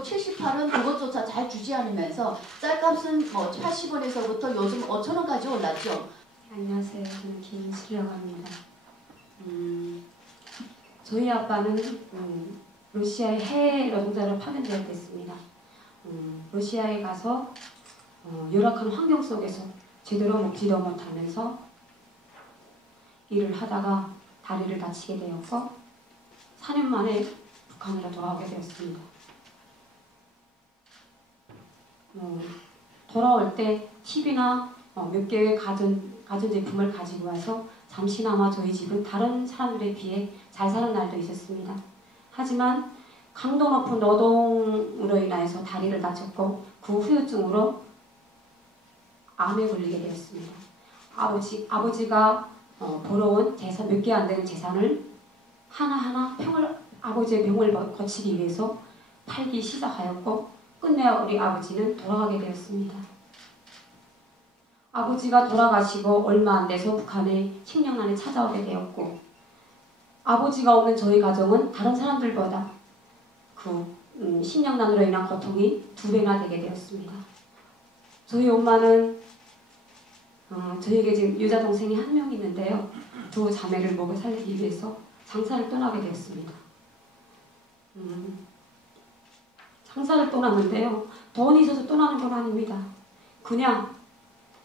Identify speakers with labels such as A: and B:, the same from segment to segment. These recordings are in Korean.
A: 그리고 78은 그것조차 잘 주지 않으면서 쌀값은 뭐 80원에서부터 요즘 5천원까지 올랐죠.
B: 안녕하세요. 저는 김수려고 합니다. 음, 저희 아빠는 음, 러시아의 해외 노동자로 파견되어 됐습니다. 음, 러시아에 가서 어, 열악한 환경 속에서 제대로 먹지도 못하면서 일을 하다가 다리를 다치게 되었고 4년 만에 북한으로 돌아오게 되었습니다. 어, 돌아올 때 TV나 어, 몇 개의 가전, 가전제품을 가지고 와서 잠시나마 저희 집은 다른 사람들에 비해 잘 사는 날도 있었습니다. 하지만 강도 높은 노동으로 인하여서 다리를 다쳤고 그 후유증으로 암에 걸리게 되었습니다. 아버지, 아버지가 어, 벌어온 재산 몇 개 안 되는 재산을 하나하나 평을 아버지의 병을 거치기 위해서 팔기 시작하였고 끝내 우리 아버지는 돌아가게 되었습니다. 아버지가 돌아가시고 얼마 안 돼서 북한에 식량난이 찾아오게 되었고 아버지가 없는 저희 가정은 다른 사람들보다 그 음, 식량난으로 인한 고통이 두 배나 되게 되었습니다. 저희 엄마는 어, 저에게 지금 여자 동생이 한 명 있는데요. 두 자매를 먹여 살리기 위해서 장사를 떠나게 되었습니다. 음, 장사를 떠났는데요. 돈이 있어서 떠나는 건 아닙니다. 그냥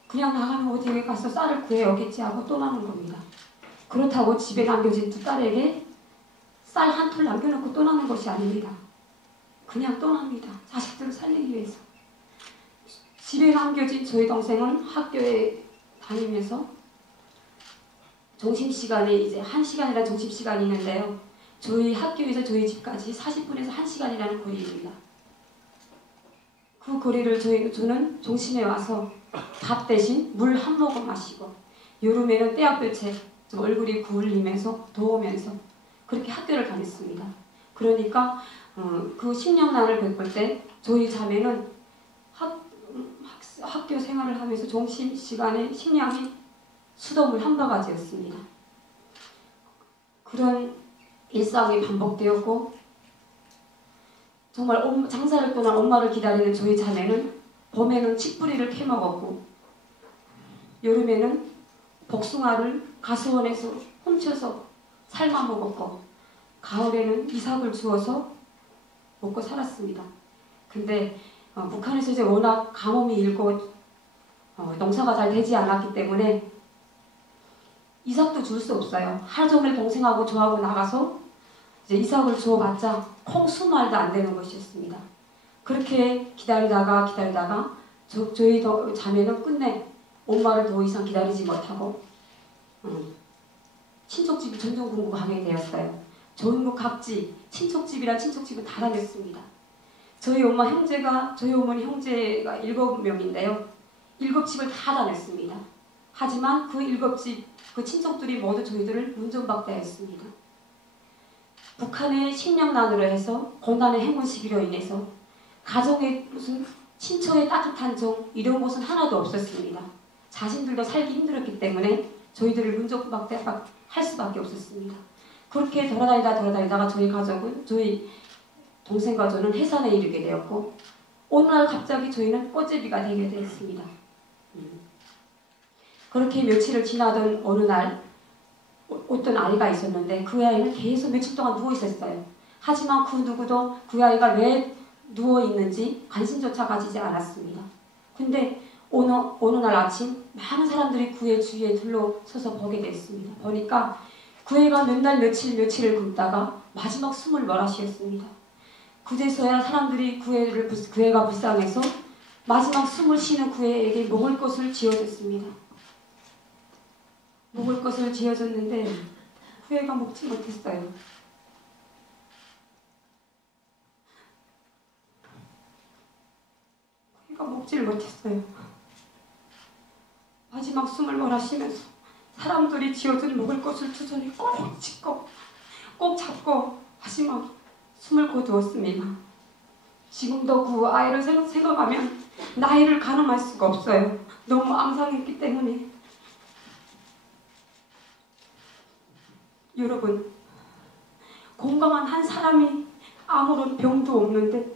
B: 그냥 나가면 어디에 가서 쌀을 구해 오겠지 하고 떠나는 겁니다. 그렇다고 집에 남겨진 두 딸에게 쌀 한 톨 남겨놓고 떠나는 것이 아닙니다. 그냥 떠납니다. 자식들을 살리기 위해서. 집에 남겨진 저희 동생은 학교에 다니면서 점심시간에 이제 1시간이라 점심시간이 있는데요. 저희 학교에서 저희 집까지 40분에서 1시간이라는 거리입니다. 그 거리를 저는 중심에 와서 밥 대신 물 한 모금 마시고 여름에는 떼약볕에 얼굴이 구울리면서 더우면서 그렇게 학교를 다녔습니다. 그러니까 어, 그 10년난을 겪을 때 저희 자매는 학, 학, 학교 생활을 하면서 점심시간에 식량이 수돗물 한 바가지였습니다. 그런 일상이 반복되었고 정말 장사를 떠난 엄마를 기다리는 저희 자매는 봄에는 칡뿌리를 캐먹었고 여름에는 복숭아를 가수원에서 훔쳐서 삶아 먹었고 가을에는 이삭을 주어서 먹고 살았습니다. 근데 어, 북한에서 이제 워낙 가뭄이 일고 어, 농사가 잘 되지 않았기 때문에 이삭도 줄 수 없어요. 하루 종일 동생하고 저하고 나가서 이제 이삭을 주어봤자 콩 수말도 안 되는 것이었습니다. 그렇게 기다리다가 기다리다가 저, 저희 더, 자매는 끝내 엄마를 더 이상 기다리지 못하고 음, 친척집이 전전 공부하게 되었어요. 전국 각지 친척집이랑 친척집은 다 다녔습니다. 저희 엄마 형제가 저희 어머니 형제가 일곱 명인데요. 일곱 집을 다 다녔습니다. 하지만 그 일곱 집, 그 친척들이 모두 저희들을 문전박대했습니다. 북한의 식량난으로 해서 고난의 행군 시기로 인해서 가정의 무슨 친척의 따뜻한 정 이런 곳은 하나도 없었습니다. 자신들도 살기 힘들었기 때문에 저희들을 문전박대할 수밖에 없었습니다. 그렇게 돌아다니다 돌아다니다가 저희 가족은 저희 동생과 저는 해산에 이르게 되었고 어느 날 갑자기 저희는 꽃제비가 되게 되었습니다. 음. 그렇게 며칠을 지나던 어느 날 어떤 아이가 있었는데 그 아이는 계속 며칠 동안 누워 있었어요. 하지만 그 누구도 그 아이가 왜 누워 있는지 관심조차 가지지 않았습니다. 근데 어느, 어느 날 아침 많은 사람들이 그의 주위에 둘러서서 보게 됐습니다. 보니까 그 애가 몇날 며칠 며칠을 굶다가 마지막 숨을 몰아쉬었습니다. 그제서야 사람들이 그 애를 그 애가 불쌍해서 마지막 숨을 쉬는 그 애에게 먹을 것을 지어줬습니다. 먹을 것을 지어줬는데 그 애가 먹지 못했어요. 그 애가 먹지를 못했어요. 마지막 숨을 몰아쉬면서 사람들이 지어준 먹을 것을 투전히 꼭 짚고 꼭 잡고 하지만 숨을 거두었습니다. 지금도 그 아이를 생각하면 나이를 가늠할 수가 없어요. 너무 앙상했기 때문에 여러분 건강한 한 사람이 아무런 병도 없는데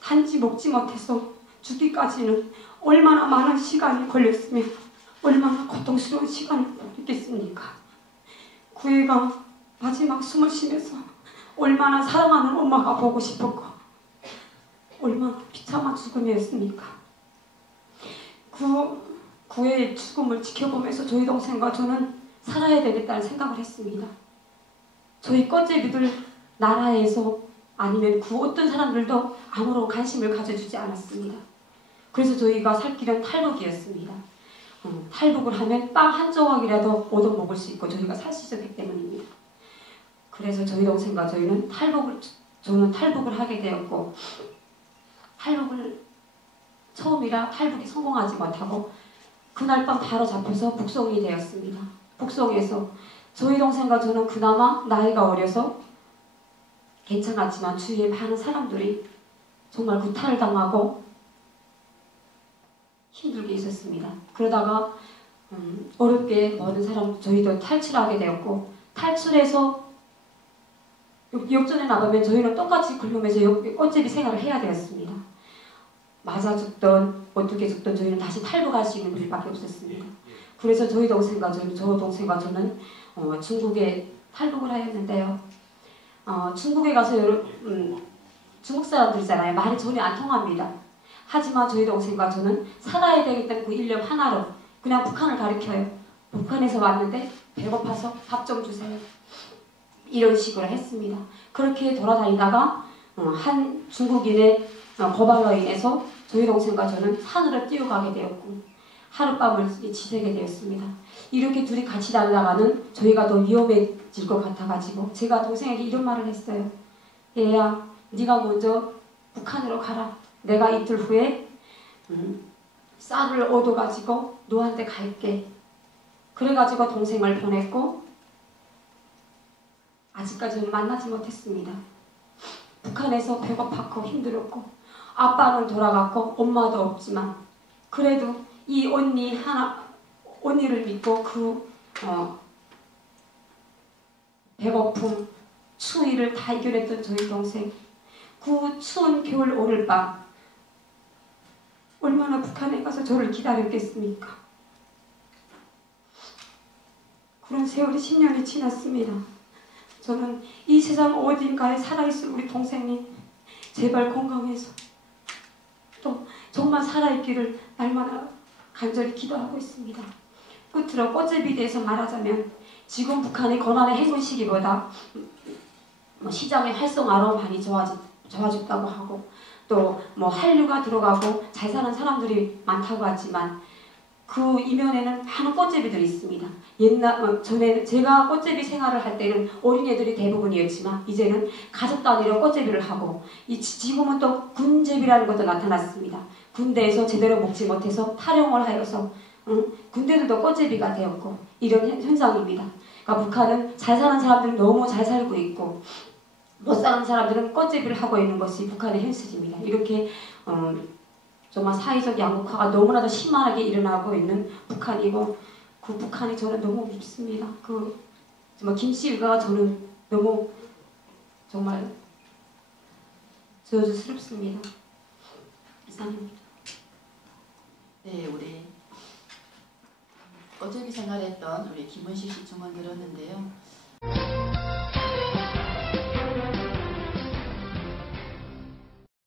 B: 단지 먹지 못해서 죽기까지는 얼마나 많은 시간이 걸렸으며 얼마나 고통스러운 시간을 있겠습니까? 그 애가 마지막 숨을 쉬면서 얼마나 사랑하는 엄마가 보고 싶었고 얼마나 비참한 죽음이었습니까? 그, 그 애의 죽음을 지켜보면서 저희 동생과 저는 살아야 되겠다는 생각을 했습니다. 저희 꺼제비들 나라에서 아니면 그 어떤 사람들도 아무런 관심을 가져주지 않았습니다. 그래서 저희가 살 길은 탈북이었습니다. 음, 탈북을 하면 빵 한 조각이라도 얻어먹을 수 있고 저희가 살 수 있었기 때문입니다. 그래서 저희 동생과 저희는 탈북을 저는 탈북을 하게 되었고 탈북을 처음이라 탈북이 성공하지 못하고 그날 밤 바로 잡혀서 북송이 되었습니다. 북송에서 저희 동생과 저는 그나마 나이가 어려서 괜찮았지만 주위에 많은 사람들이 정말 구타를 당하고 힘들게 있었습니다. 그러다가 음, 어렵게 모든 사람 저희도 탈출하게 되었고 탈출해서 역- 역전에 나가면 저희는 똑같이 굶으면서 역- 꽃제비 생활을 해야 되었습니다. 맞아 죽던 어떻게 죽던 저희는 다시 탈북할 수 있는 길밖에 없었습니다. 그래서 저희 동생과 저는 저 동생과 저는 어, 중국에 탈북을 하였는데요. 어, 중국에 가서 여러, 음, 중국 사람들이잖아요. 말이 전혀 안 통합니다. 하지만 저희 동생과 저는 살아야 되겠다는 그 일념 하나로 그냥 북한을 가리켜요. 북한에서 왔는데 배고파서 밥 좀 주세요. 이런 식으로 했습니다. 그렇게 돌아다니다가 어, 한 중국인의 어, 고발로 인해서 저희 동생과 저는 산으로 뛰어가게 되었고 하룻밤을 지새게 되었습니다. 이렇게 둘이 같이 다니다가는 저희가 더 위험해질 것 같아가지고 제가 동생에게 이런 말을 했어요. 얘야, 네가 먼저 북한으로 가라. 내가 이틀 후에 음, 쌀을 얻어가지고 너한테 갈게. 그래가지고 동생을 보냈고 아직까지는 만나지 못했습니다. 북한에서 배고팠고 힘들었고 아빠는 돌아갔고 엄마도 없지만 그래도 이 언니 하나 언니를 믿고 그 어, 배고픔 추위를 다 이겨냈던 저희 동생 그 추운 겨울 오늘 밤 얼마나 북한에 가서 저를 기다렸겠습니까? 그런 세월이 10년이 지났습니다. 저는 이 세상 어딘가에 살아있을 우리 동생이 제발 건강해서 또 정말 살아있기를 날마다 간절히 기도하고 있습니다. 끝으로 꽃제비에 대해서 말하자면 지금 북한이 권한의 해군 시기보다 뭐 시장의 활성화로 많이 좋아지, 좋아졌다고 하고 또 뭐 한류가 들어가고 잘 사는 사람들이 많다고 하지만 그 이면에는 많은 꽃제비들이 있습니다. 옛날 어, 전에 제가 꽃제비 생활을 할 때는 어린애들이 대부분이었지만 이제는 가족 단위로 꽃제비를 하고 지금은 또 군제비라는 것도 나타났습니다. 군대에서 제대로 먹지 못해서 탈영을 하여서 응? 군대들도 꽃제비가 되었고 이런 현- 현상입니다. 그러니까 북한은 잘 사는 사람들은 너무 잘 살고 있고 못 사는 사람들은 꽃제비를 하고 있는 것이 북한의 현실입니다. 이렇게 어, 정말 사회적 양극화가 너무나도 심하게 일어나고 있는 북한이고 그 북한이 저는 너무 밉습니다. 그 정말 김씨 일가가 저는 너무 정말 저주스럽습니다. 이상입니다.
A: 네, 우리 어제비 생활했던 우리 김은식 씨 증언 들었는데요.